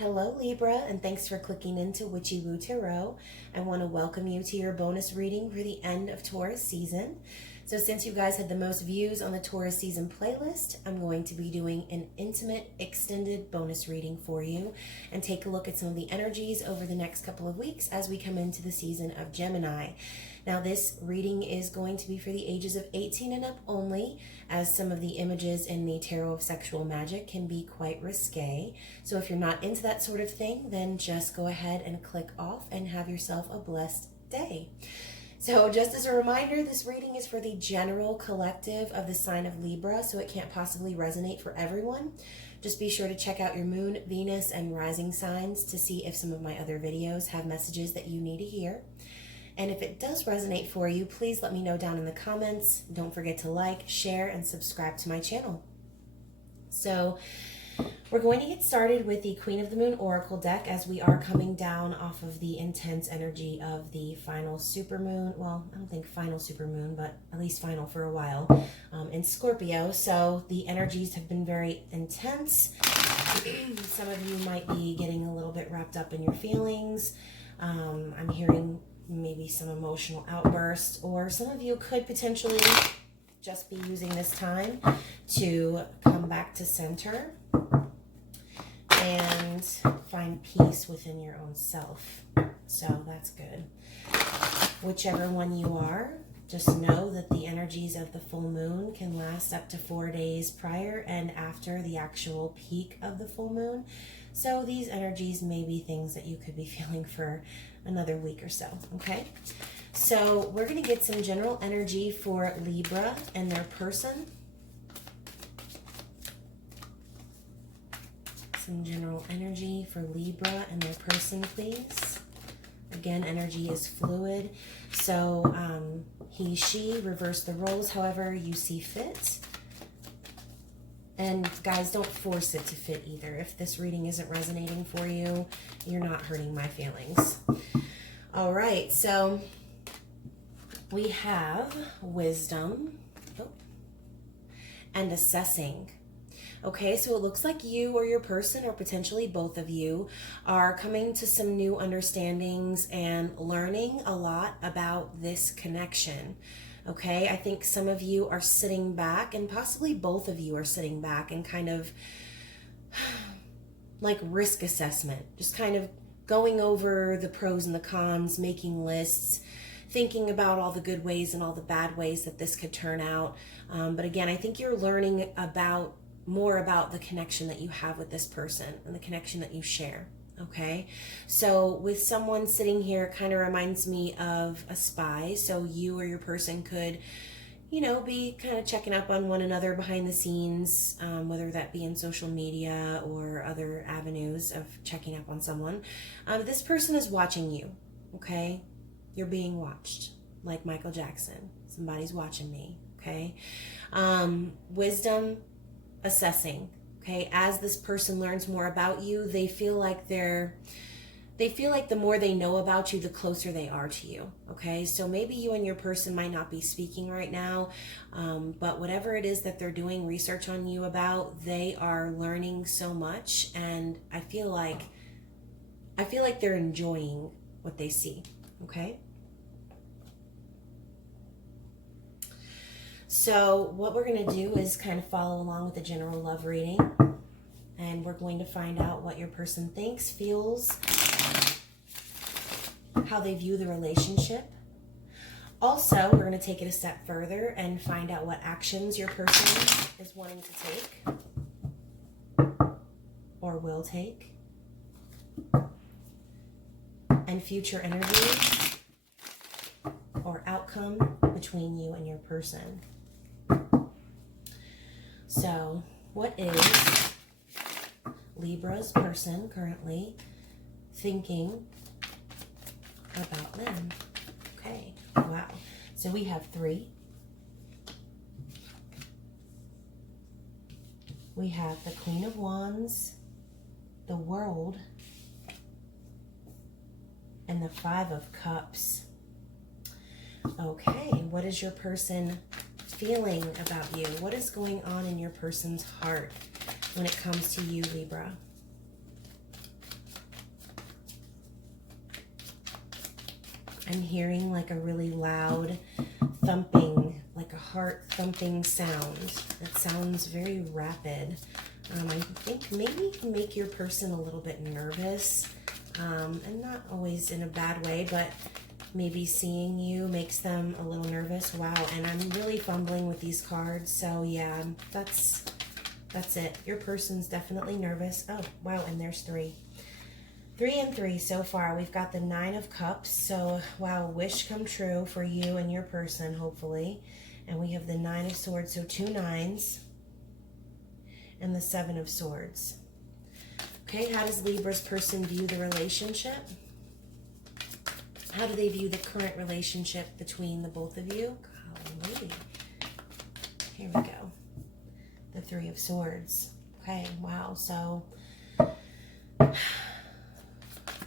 Hello Libra, and thanks for clicking into Witchy-Woo Tarot. I want to welcome you to your bonus reading for the end of Taurus season. So since you guys had the most views on the Taurus season playlist, I'm going to be doing an intimate extended bonus reading for you and take a look at some of the energies over the next couple of weeks as we come into the season of Gemini. Now this reading is going to be for the ages of 18 and up only, as some of the images in the Tarot of Sexual Magic can be quite risque. So if you're not into that sort of thing, then just go ahead and click off and have yourself a blessed day. So just as a reminder, this reading is for the general collective of the sign of Libra, so it can't possibly resonate for everyone. Just be sure to check out your moon, Venus, and rising signs to see if some of my other videos have messages that you need to hear. And if it does resonate for you, please let me know down in the comments. Don't forget to like, share, and subscribe to my channel. So we're going to get started with the Queen of the Moon Oracle deck as we are coming down off of the intense energy of the final supermoon. Well, I don't think final supermoon, but at least final for a while in Scorpio. So the energies have been very intense. Some of you might be getting a little bit wrapped up in your feelings. I'm hearing maybe some emotional outbursts, or some of you could potentially just be using this time to come back to center and find peace within your own self. So that's good. Whichever one you are, just know that the energies of the full moon can last up to 4 days prior and after the actual peak of the full moon. So these energies may be things that you could be feeling for another week or so, okay? So we're going to get some general energy for Libra and their person. Some general energy for Libra and their person, please. Again, energy is fluid, so he, she, reverse the roles however you see fit. And guys, don't force it to fit either. If this reading isn't resonating for you, you're not hurting my feelings. All right, so we have wisdom and assessing. Okay, so it looks like you or your person, or potentially both of you, are coming to some new understandings and learning a lot about this connection. Okay, I think some of you are sitting back, and possibly both of you are sitting back and kind of like risk assessment, just kind of going over the pros and the cons, making lists, thinking about all the good ways and all the bad ways that this could turn out. But again, I think you're learning more about the connection that you have with this person and the connection that you share. Okay, so with someone sitting here, it kind of reminds me of a spy. So you or your person could, you know, be kind of checking up on one another behind the scenes, whether that be in social media or other avenues of checking up on someone. This person is watching you, okay? You're being watched, like Michael Jackson. Somebody's watching me, okay? Wisdom, assessing. Okay, as this person learns more about you, they feel like the more they know about you, the closer they are to you. Okay, so maybe you and your person might not be speaking right now, but whatever it is that they're doing research on you about, they are learning so much, and I feel like they're enjoying what they see. Okay. So what we're going to do is kind of follow along with the general love reading, and we're going to find out what your person thinks, feels, how they view the relationship. Also, we're going to take it a step further and find out what actions your person is wanting to take or will take, and future energy or outcome between you and your person. So, what is Libra's person currently thinking about them? Okay, wow. So we have 3. We have the Queen of Wands, the World, and the 5 of Cups. Okay, what is your person feeling about you? What is going on in your person's heart when it comes to you, Libra? I'm hearing like a really loud thumping, like a heart thumping sound. It sounds very rapid. I think maybe you can make your person a little bit nervous, and not always in a bad way, but maybe seeing you makes them a little nervous. Wow, and I'm really fumbling with these cards, so yeah, that's it. Your person's definitely nervous. Oh, wow, and there's 3. 3 and 3 so far. We've got the 9 of Cups, so wow, wish come true for you and your person, hopefully. And we have the 9 of Swords, so 2 9s, and the 7 of Swords. Okay, how does Libra's person view the relationship? How do they view the current relationship between the both of you? Golly. Here we go. The 3 of Swords. Okay, wow, so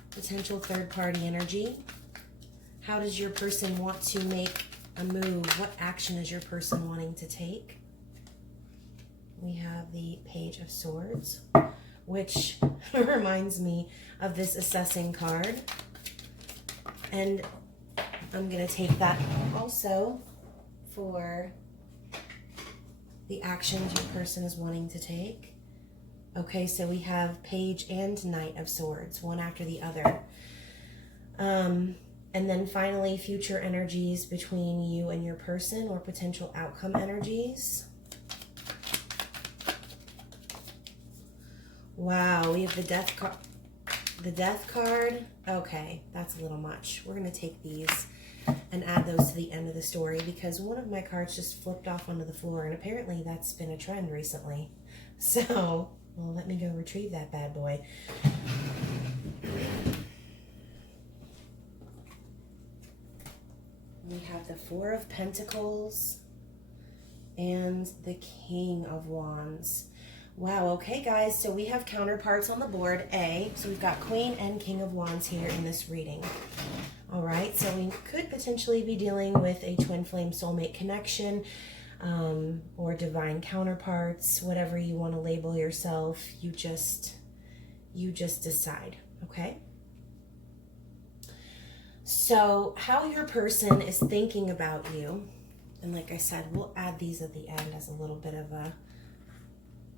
potential third-party energy. How does your person want to make a move? What action is your person wanting to take? We have the Page of Swords, which reminds me of this assessing card. And I'm going to take that also for the actions your person is wanting to take. Okay, so we have Page and Knight of Swords, one after the other. And then finally, future energies between you and your person, or potential outcome energies. Wow, we have the Death card. The Death card. Okay, that's a little much. We're going to take these and add those to the end of the story, because one of my cards just flipped off onto the floor, and apparently that's been a trend recently. So, well, let me go retrieve that bad boy. We have the 4 of Pentacles and the King of Wands. Wow, okay, guys, so we have counterparts on the board, so we've got Queen and King of Wands here in this reading. All right, so we could potentially be dealing with a twin flame soulmate connection, or divine counterparts, whatever you want to label yourself. You just decide, okay? So how your person is thinking about you, and like I said, we'll add these at the end as a little bit of a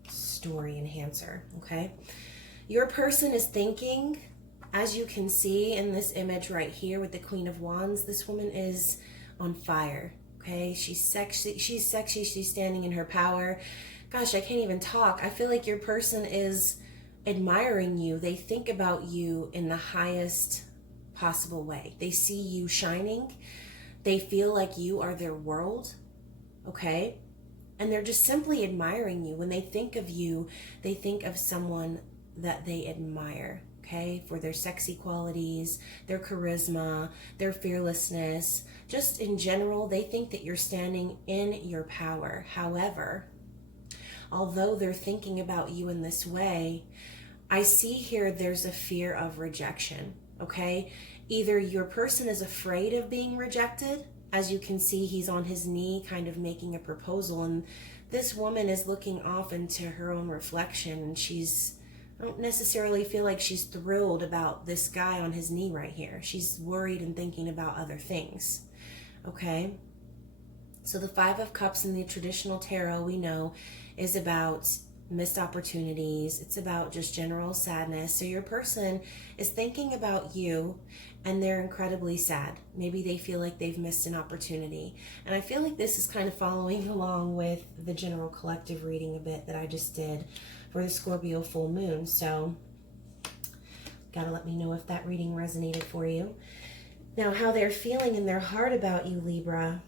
story enhancer, okay? Your person is thinking, as you can see in this image right here with the Queen of Wands, this woman is on fire, okay? She's sexy, she's standing in her power. Gosh, I can't even talk. I feel like your person is admiring you. They think about you in the highest possible way. They see you shining. They feel like you are their world, okay? And they're just simply admiring you. When they think of you, they think of someone that they admire, okay? For their sexy qualities, their charisma, their fearlessness. Just in general, they think that you're standing in your power. However, although they're thinking about you in this way, I see here there's a fear of rejection, okay? Either your person is afraid of being rejected. As you can see, he's on his knee kind of making a proposal, and this woman is looking off into her own reflection, and I don't necessarily feel like she's thrilled about this guy on his knee right here. She's worried and thinking about other things, okay? So the 5 of Cups in the traditional tarot, we know, is about missed opportunities. It's about just general sadness. So your person is thinking about you, and they're incredibly sad. Maybe they feel like they've missed an opportunity. And I feel like this is kind of following along with the general collective reading a bit that I just did for the Scorpio full moon. So gotta let me know if that reading resonated for you. Now, how they're feeling in their heart about you, Libra.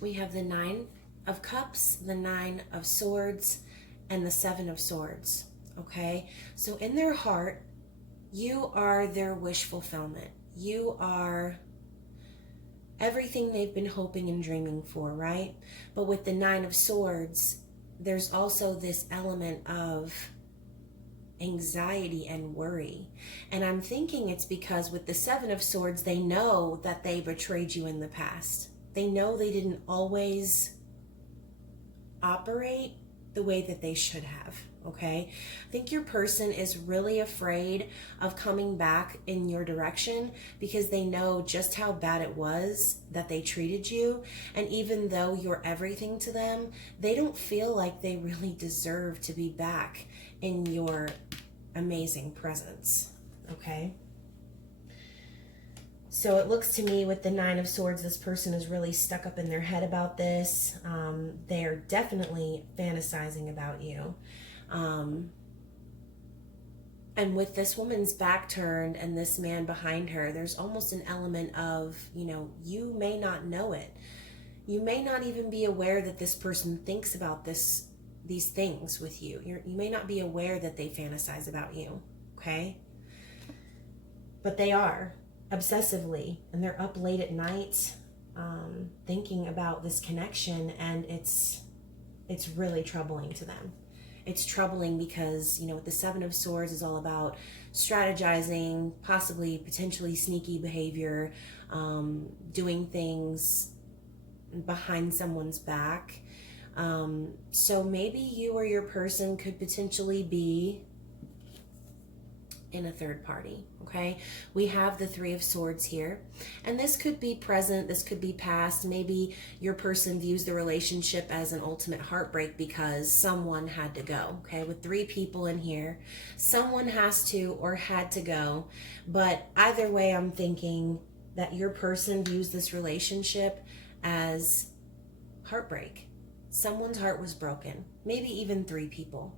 We have the 9 of Cups, the 9 of Swords, and the 7 of Swords, okay? So in their heart, you are their wish fulfillment. You are everything they've been hoping and dreaming for, right? But with the 9 of Swords, there's also this element of anxiety and worry. And I'm thinking it's because with the 7 of Swords, they know that they betrayed you in the past. They know they didn't always operate the way that they should have, okay? I think your person is really afraid of coming back in your direction because they know just how bad it was that they treated you. And even though you're everything to them, they don't feel like they really deserve to be back in your amazing presence, okay? So it looks to me with the Nine of Swords, this person is really stuck up in their head about this. They are definitely fantasizing about you. And with this woman's back turned and this man behind her, there's almost an element of, you know, you may not know it. You may not even be aware that this person thinks about these things with you. You may not be aware that they fantasize about you, okay? But they are. Obsessively, and they're up late at night thinking about this connection, and it's really troubling to them. It's troubling because, you know, the Seven of Swords is all about strategizing, possibly potentially sneaky behavior, doing things behind someone's back. So maybe you or your person could potentially be in a third party, okay? We have the Three of Swords here, and this could be present, this could be past. Maybe your person views the relationship as an ultimate heartbreak because someone had to go, okay? With three people in here, someone has to or had to go, but either way, I'm thinking that your person views this relationship as heartbreak. Someone's heart was broken, maybe even three people.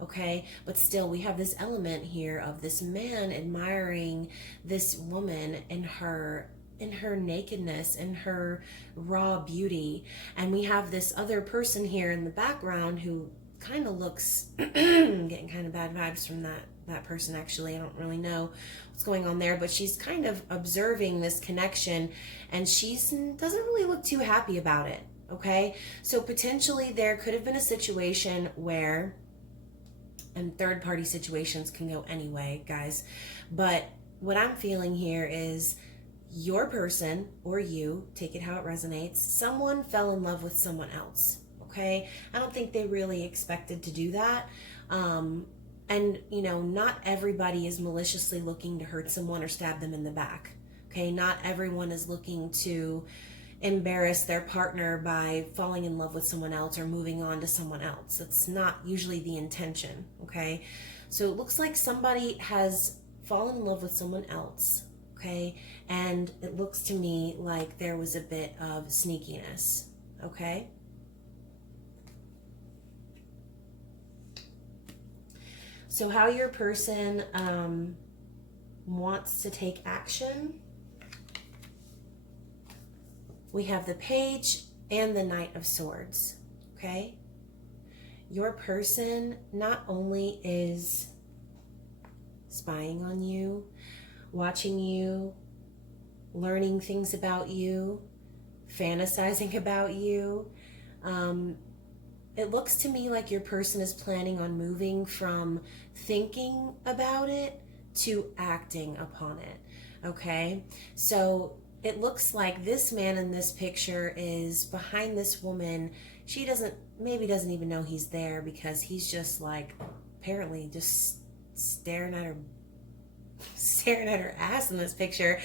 Okay, but still we have this element here of this man admiring this woman in her nakedness, in her raw beauty, and we have this other person here in the background who kind of looks getting kind of bad vibes from that person. Actually, I don't really know what's going on there, but she's kind of observing this connection, and she doesn't really look too happy about it. Okay, so potentially there could have been a situation where, and third party situations can go anyway, guys, but what I'm feeling here is your person, or you, take it how it resonates, someone fell in love with someone else, okay? I don't think they really expected to do that. And, you know, not everybody is maliciously looking to hurt someone or stab them in the back, okay? Not everyone is looking to embarrass their partner by falling in love with someone else or moving on to someone else. That's not usually the intention, okay? So it looks like somebody has fallen in love with someone else, okay? And it looks to me like there was a bit of sneakiness, okay? So how your person wants to take action. We have the Page and the Knight of Swords, okay? Your person not only is spying on you, watching you, learning things about you, fantasizing about you. It looks to me like your person is planning on moving from thinking about it to acting upon it, okay? So it looks like this man in this picture is behind this woman. She maybe doesn't even know he's there because he's just like apparently just staring at her ass in this picture.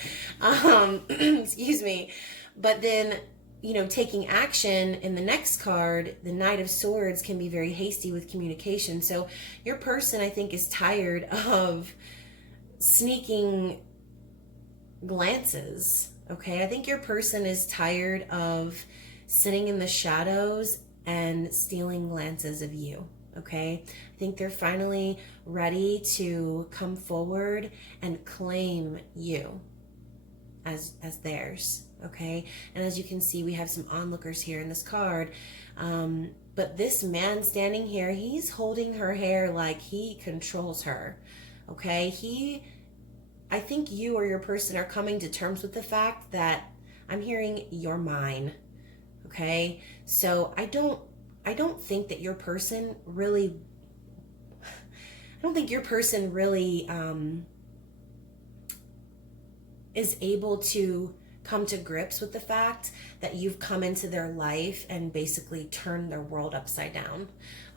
Excuse me. But then, you know, taking action in the next card, the Knight of Swords can be very hasty with communication. So your person, I think, is tired of sneaking glances. Okay, I think your person is tired of sitting in the shadows and stealing glances of you. Okay, I think they're finally ready to come forward and claim you as theirs. Okay, and as you can see, we have some onlookers here in this card. But this man standing here, he's holding her hair like he controls her. Okay, I think you or your person are coming to terms with the fact that I'm hearing you're mine. Okay, so I don't think that your person really, is able to come to grips with the fact that you've come into their life and basically turned their world upside down.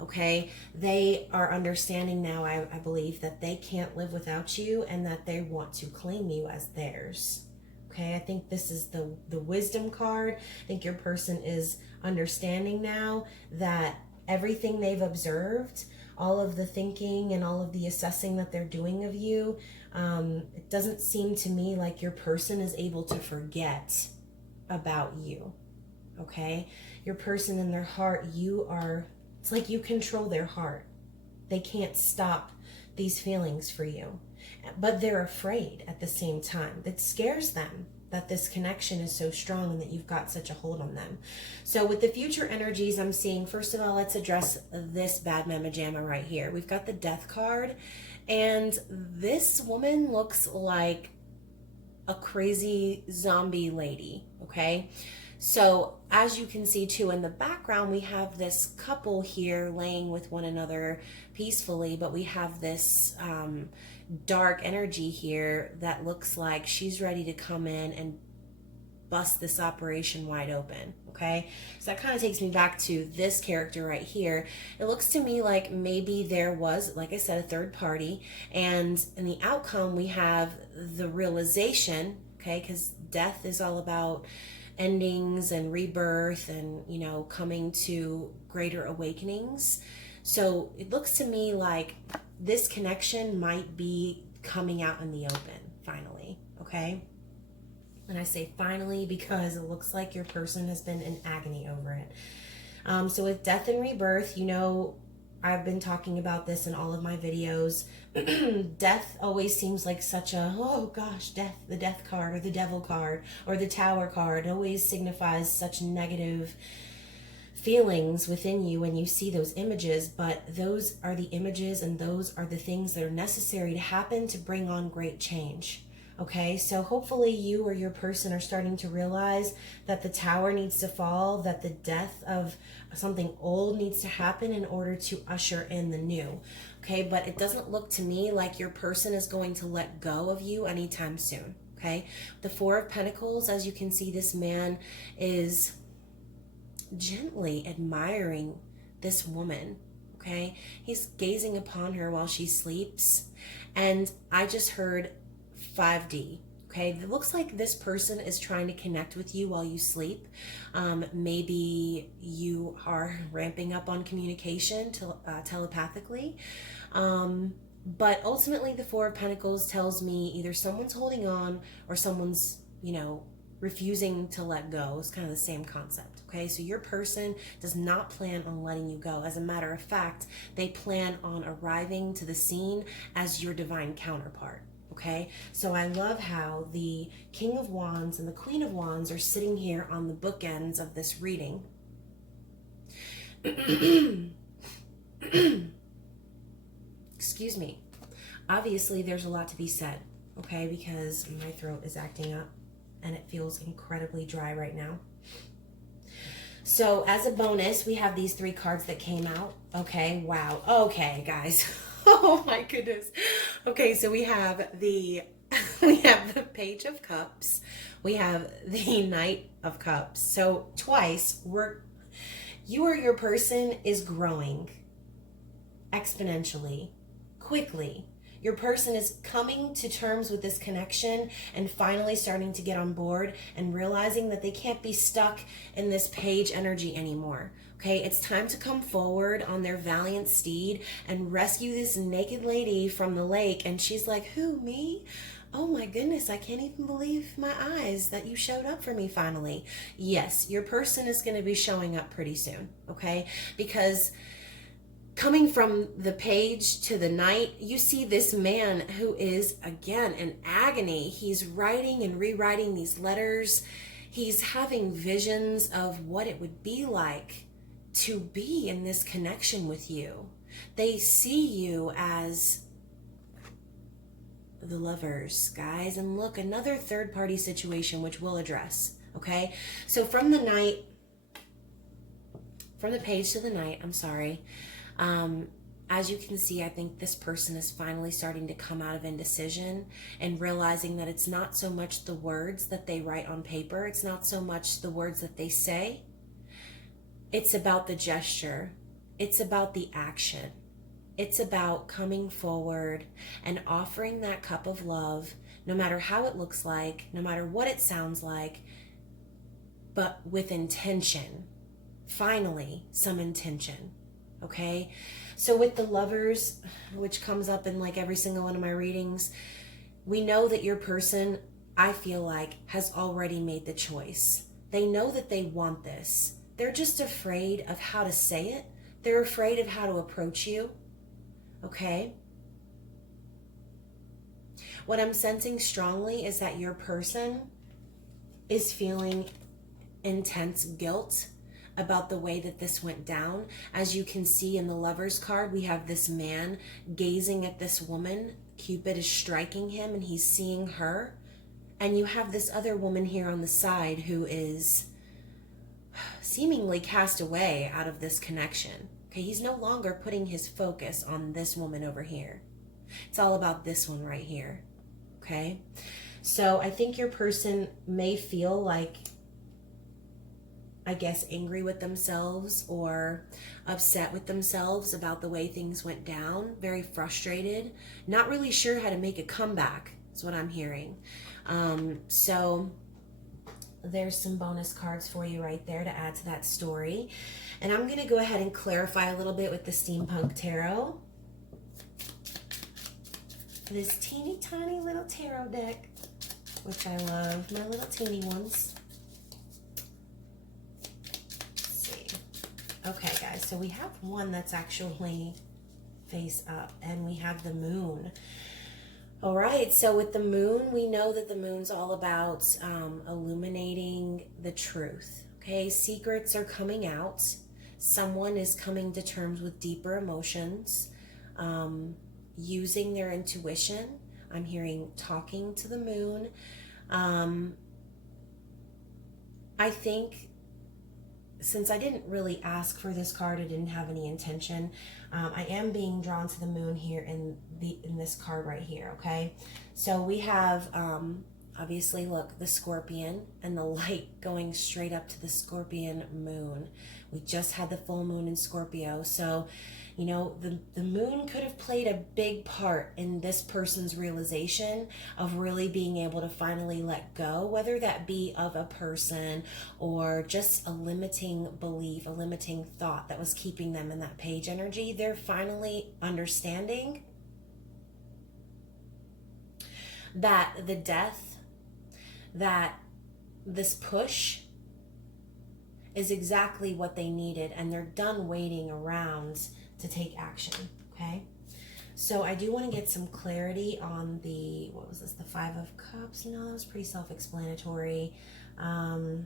Okay, they are understanding now, I believe, that they can't live without you and that they want to claim you as theirs. Okay, I think this is the wisdom card. I think your person is understanding now that everything they've observed, all of the thinking and all of the assessing that they're doing of you, it doesn't seem to me like your person is able to forget about you. Okay, your person in their heart, it's like you control their heart. They can't stop these feelings for you, but they're afraid at the same time. It scares them that this connection is so strong and that you've got such a hold on them. So with the future energies I'm seeing, first of all, let's address this bad mama jamma right here. We've got the Death card, and this woman looks like a crazy zombie lady, okay? So as you can see too in the background, we have this couple here laying with one another peacefully, but we have this dark energy here that looks like she's ready to come in and bust this operation wide open. Okay, so that kind of takes me back to this character right here. It looks to me like maybe there was, like I said, a third party, and in the outcome we have the realization, okay, because death is all about endings and rebirth and, you know, coming to greater awakenings. So it looks to me like this connection might be coming out in the open finally, okay? And I say finally because it looks like your person has been in agony over it. So with death and rebirth, you know, I've been talking about this in all of my videos. Death always seems like such a, oh gosh, death, the death card or the devil card or the tower card. It always signifies such negative feelings within you when you see those images, but those are the images and those are the things that are necessary to happen to bring on great change. Okay, so hopefully you or your person are starting to realize that the tower needs to fall, that the death of something old needs to happen in order to usher in the new. Okay, but it doesn't look to me like your person is going to let go of you anytime soon. Okay, the Four of Pentacles, as you can see, this man is gently admiring this woman. Okay, he's gazing upon her while she sleeps, and I just heard 5D. Okay, it looks like this person is trying to connect with you while you sleep. Maybe you are ramping up on communication telepathically. But ultimately the Four of Pentacles tells me either someone's holding on or someone's, you know, refusing to let go. It's kind of the same concept. Okay, so your person does not plan on letting you go. As a matter of fact, they plan on arriving to the scene as your divine counterpart. Okay, so I love how the King of Wands and the Queen of Wands are sitting here on the bookends of this reading. Excuse me. Obviously, there's a lot to be said, okay, because my throat is acting up and it feels incredibly dry right now. So as a bonus, we have these three cards that came out. Okay, wow. Okay, guys. Oh my goodness. Okay, so we have the Page of Cups. We have the Knight of Cups. So twice, you or your person is growing exponentially, quickly. Your person is coming to terms with this connection and finally starting to get on board and realizing that they can't be stuck in this page energy anymore. Okay, it's time to come forward on their valiant steed and rescue this naked lady from the lake. And she's like, who, me? Oh my goodness, I can't even believe my eyes that you showed up for me finally. Yes, your person is going to be showing up pretty soon, okay? Because coming from the Page to the Knight, you see this man who is, again, in agony. He's writing and rewriting these letters. He's having visions of what it would be like to be in this connection with you. They see you as the lovers, guys. And look, another third-party situation, which we'll address, okay? So from the Page to the Knight, I'm sorry, as you can see, I think this person is finally starting to come out of indecision and realizing that it's not so much the words that they write on paper. It's not so much the words that they say. It's about the gesture. It's about the action. It's about coming forward and offering that cup of love, no matter how it looks like, no matter what it sounds like, but with intention. Finally, some intention. Okay? So with the Lovers, which comes up in like every single one of my readings, we know that your person, I feel like, has already made the choice. They know that they want this. They're just afraid of how to say it. They're afraid of how to approach you. Okay? What I'm sensing strongly is that your person is feeling intense guilt about the way that this went down. As you can see in the Lovers card, we have this man gazing at this woman. Cupid is striking him and he's seeing her. And you have this other woman here on the side who is seemingly cast away out of this connection. Okay, he's no longer putting his focus on this woman over here. It's all about this one right here. Okay, so I think your person may feel like, I guess, angry with themselves or upset with themselves about the way things went down. Very frustrated, not really sure how to make a comeback is what I'm hearing. So there's some bonus cards for you right there to add to that story. And I'm going to go ahead and clarify a little bit with the Steampunk Tarot. This teeny tiny little tarot deck, which I love, my little teeny ones. Okay, guys, so we have one that's actually face up, and we have the moon. All right, so with the moon, we know that the moon's all about illuminating the truth. Okay, secrets are coming out. Someone is coming to terms with deeper emotions, using their intuition. I'm hearing talking to the moon. I think, since I didn't really ask for this card, I didn't have any intention, I am being drawn to the moon here in this card right here, okay? So we have, obviously, look, the Scorpion and the light going straight up to the Scorpion moon. We just had the full moon in Scorpio, so, you know, the moon could have played a big part in this person's realization of really being able to finally let go, whether that be of a person or just a limiting belief, a limiting thought that was keeping them in that page energy. They're finally understanding that the death, that this push is exactly what they needed, and they're done waiting around to take action, okay? So I do want to get some clarity on the, what was this, the Five of Cups? You know, that was pretty self-explanatory. All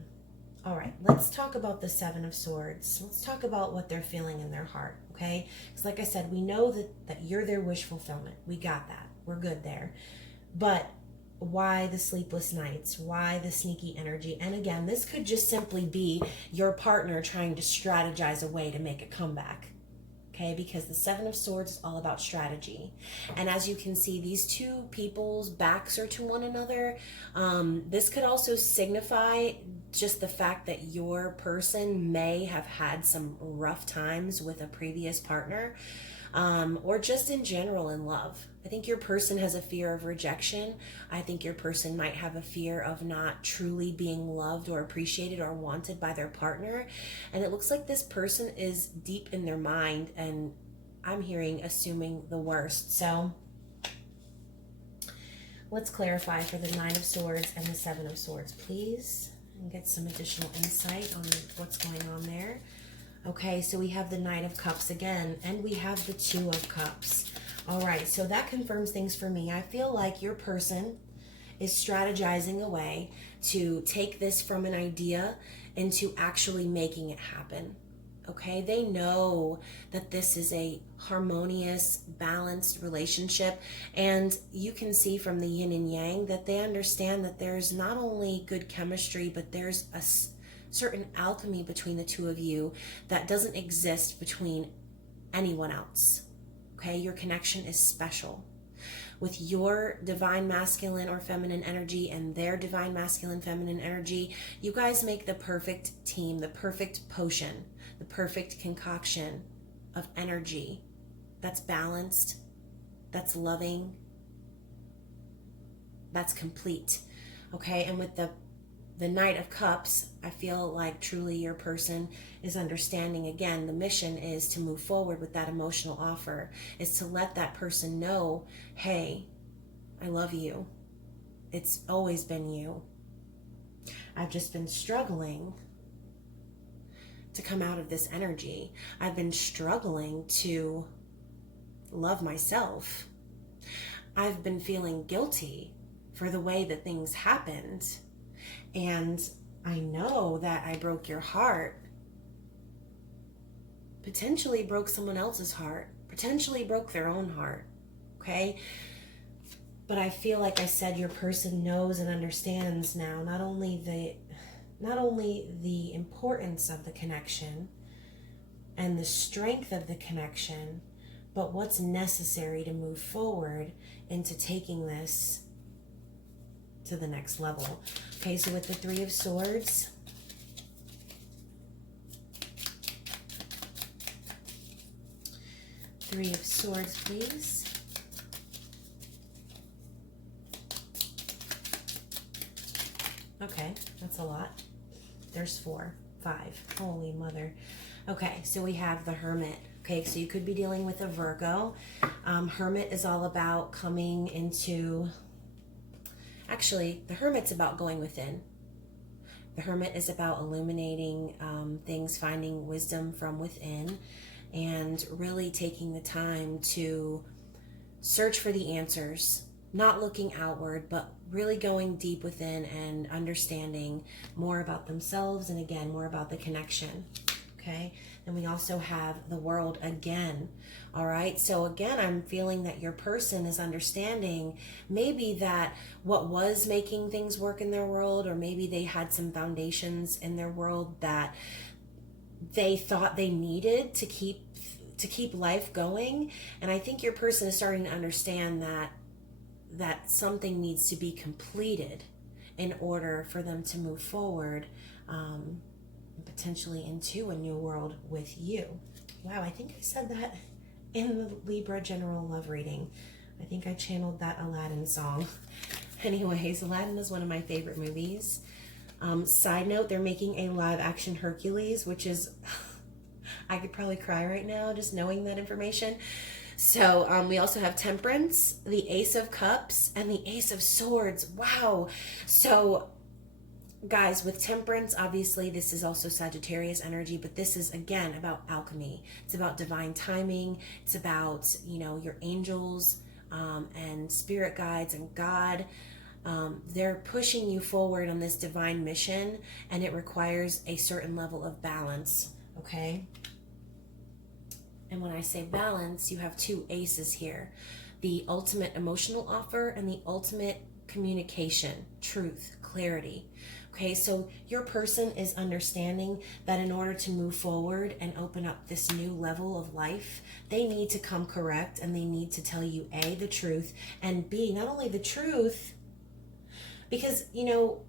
right, let's talk about the Seven of Swords. Let's talk about what they're feeling in their heart, okay? Because like I said, we know that you're their wish fulfillment. We got that. We're good there. But why the sleepless nights? Why the sneaky energy? And again, this could just simply be your partner trying to strategize a way to make a comeback. Okay, because the Seven of Swords is all about strategy. And as you can see, these two people's backs are to one another. This could also signify just the fact that your person may have had some rough times with a previous partner, or just in general in love. I think your person has a fear of rejection. I think your person might have a fear of not truly being loved or appreciated or wanted by their partner. And it looks like this person is deep in their mind, and I'm hearing assuming the worst. So let's clarify for the Nine of Swords and the Seven of Swords, please, and get some additional insight on what's going on there. Okay, so we have the Knight of Cups again, and we have the Two of Cups. All right, so that confirms things for me. I feel like your person is strategizing a way to take this from an idea into actually making it happen. Okay, they know that this is a harmonious, balanced relationship, and you can see from the yin and yang that they understand that there's not only good chemistry, but there's a certain alchemy between the two of you that doesn't exist between anyone else. Okay, your connection is special. With your divine masculine or feminine energy and their divine masculine feminine energy, you guys make the perfect team, the perfect potion, the perfect concoction of energy that's balanced, that's loving, that's complete. Okay, and with the Knight of Cups, I feel like truly your person is understanding. Again, the mission is to move forward with that emotional offer, is to let that person know, hey, I love you. It's always been you. I've just been struggling to come out of this energy. I've been struggling to love myself. I've been feeling guilty for the way that things happened. And I know that I broke your heart, potentially broke someone else's heart, potentially broke their own heart, okay? But I feel like I said your person knows and understands now not only the importance of the connection and the strength of the connection, but what's necessary to move forward into taking this to the next level. Okay, so with the Three of Swords, Three of Swords, please. Okay, that's a lot. There's 4, 5. Holy mother. Okay, so we have the Hermit. Okay, so you could be dealing with a Virgo. Hermit is all about coming into... Actually, the Hermit's about going within. The Hermit is about illuminating things, finding wisdom from within, and really taking the time to search for the answers, not looking outward, but really going deep within and understanding more about themselves, and again, more about the connection. Okay, then we also have the World again. All right, so again, I'm feeling that your person is understanding maybe that what was making things work in their world, or maybe they had some foundations in their world that they thought they needed to keep life going. And I think your person is starting to understand that something needs to be completed in order for them to move forward, potentially into a new world with you. Wow, I think I said that in the Libra general love reading. I think I channeled that Aladdin song. Anyways, Aladdin is one of my favorite movies. Side note, they're making a live action Hercules, which is, I could probably cry right now just knowing that information. So we also have Temperance, the Ace of Cups, and the Ace of Swords. Wow. So guys, with Temperance, obviously this is also Sagittarius energy, but this is again about alchemy. It's about divine timing. It's about, you know, your angels and spirit guides and God. They're pushing you forward on this divine mission, and it requires a certain level of balance, okay? And when I say balance, you have 2 aces here. The ultimate emotional offer and the ultimate communication, truth, clarity. Okay, so your person is understanding that in order to move forward and open up this new level of life, they need to come correct, and they need to tell you A, the truth, and B, not only the truth, because, you know,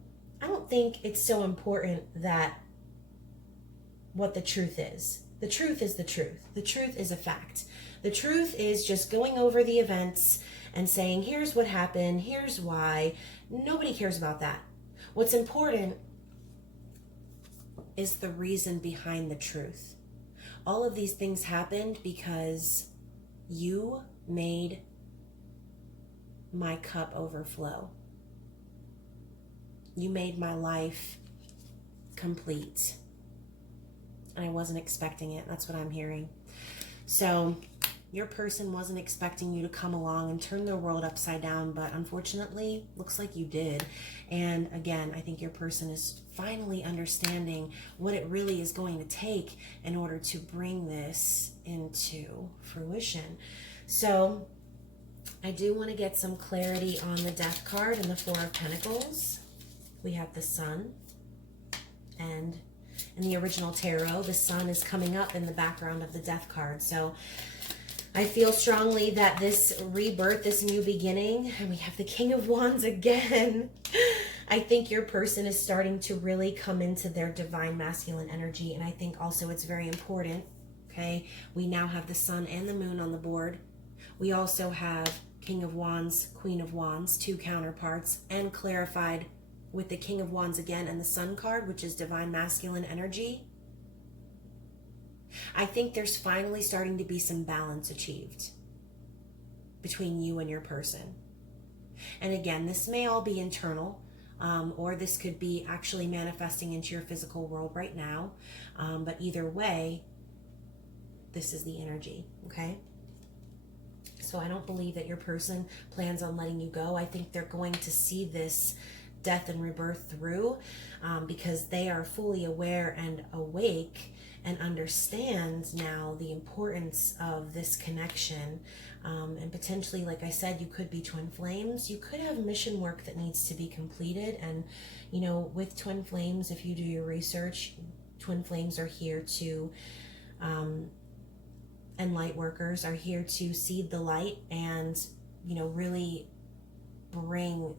I don't think it's so important that what the truth is. The truth is the truth. The truth is a fact. The truth is just going over the events and saying, here's what happened, here's why. Nobody cares about that. What's important is the reason behind the truth. All of these things happened because you made my cup overflow. You made my life complete. And I wasn't expecting it. That's what I'm hearing. So your person wasn't expecting you to come along and turn their world upside down, but unfortunately, looks like you did. And again, I think your person is finally understanding what it really is going to take in order to bring this into fruition. So I do want to get some clarity on the Death card and the Four of Pentacles. We have the Sun, and in the original tarot, the Sun is coming up in the background of the Death card. So I feel strongly that this rebirth, this new beginning, and we have the King of Wands again. I think your person is starting to really come into their divine masculine energy. And I think also it's very important, okay? We now have the sun and the moon on the board. We also have King of Wands, Queen of Wands, two counterparts, and clarified with the King of Wands again and the Sun card, which is divine masculine energy. I think there's finally starting to be some balance achieved between you and your person. And again, this may all be internal, or this could be actually manifesting into your physical world right now. But either way, this is the energy, okay? So I don't believe that your person plans on letting you go. I think they're going to see this death and rebirth through, because they are fully aware and awake and understand now the importance of this connection. And potentially, like I said, you could be twin flames. You could have mission work that needs to be completed. And, you know, with twin flames, if you do your research, twin flames are here to, and light workers are here to seed the light and, you know, really bring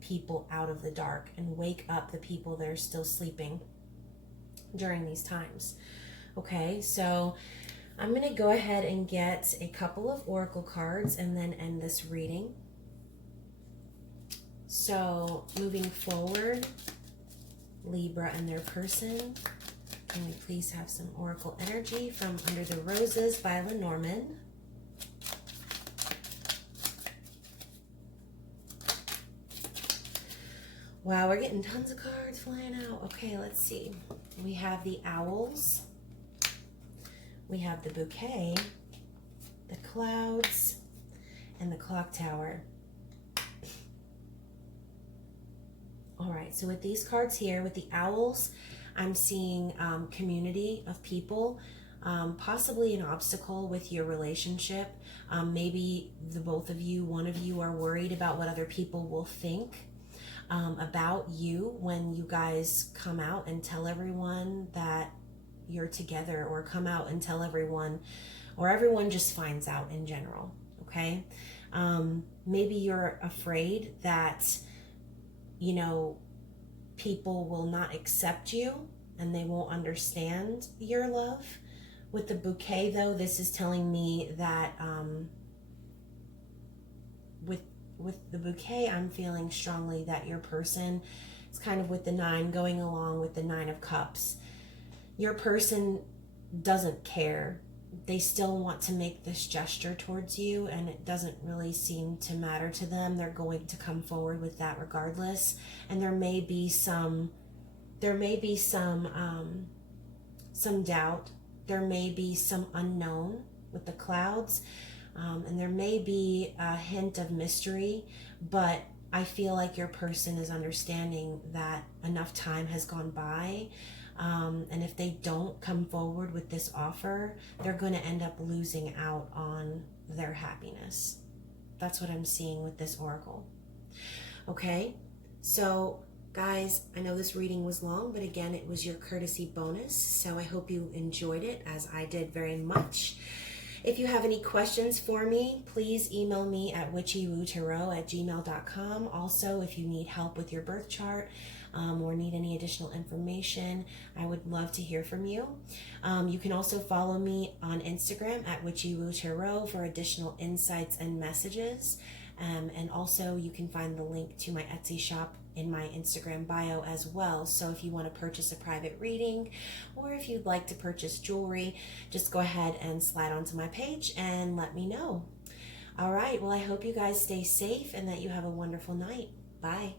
people out of the dark and wake up the people that are still sleeping during these times. Okay, so I'm going to go ahead and get a couple of oracle cards and then end this reading. So moving forward, Libra and their person, can we please have some oracle energy from Under the Roses by Lenormand? Wow, we're getting tons of cards flying out. Okay, let's see. We have the owls. We have the bouquet, the clouds, and the clock tower. All right, so with these cards here, with the owls, I'm seeing community of people, possibly an obstacle with your relationship. Maybe the both of you, one of you are worried about what other people will think about you when you guys come out and tell everyone that you're together, or come out and tell everyone, or everyone just finds out in general, okay? Maybe you're afraid that, you know, people will not accept you and they won't understand your love. With the bouquet, though, this is telling me that with the bouquet, I'm feeling strongly that your person is kind of with the 9, going along with the 9 of Cups. Your person doesn't care. They still want to make this gesture towards you, and it doesn't really seem to matter to them. They're going to come forward with that regardless. And there may be some doubt. There may be some unknown with the clouds. And there may be a hint of mystery, but I feel like your person is understanding that enough time has gone by. And if they don't come forward with this offer, they're going to end up losing out on their happiness. That's what I'm seeing with this oracle. Okay, so guys, I know this reading was long, but again, it was your courtesy bonus. So I hope you enjoyed it, as I did very much. If you have any questions for me, please email me at witchywootaro@gmail.com. Also, if you need help with your birth chart or need any additional information, I would love to hear from you. You can also follow me on Instagram at Witchy-Woo for additional insights and messages. And also, you can find the link to my Etsy shop in my Instagram bio as well. So if you want to purchase a private reading, or if you'd like to purchase jewelry, just go ahead and slide onto my page and let me know. All right, well, I hope you guys stay safe and that you have a wonderful night. Bye.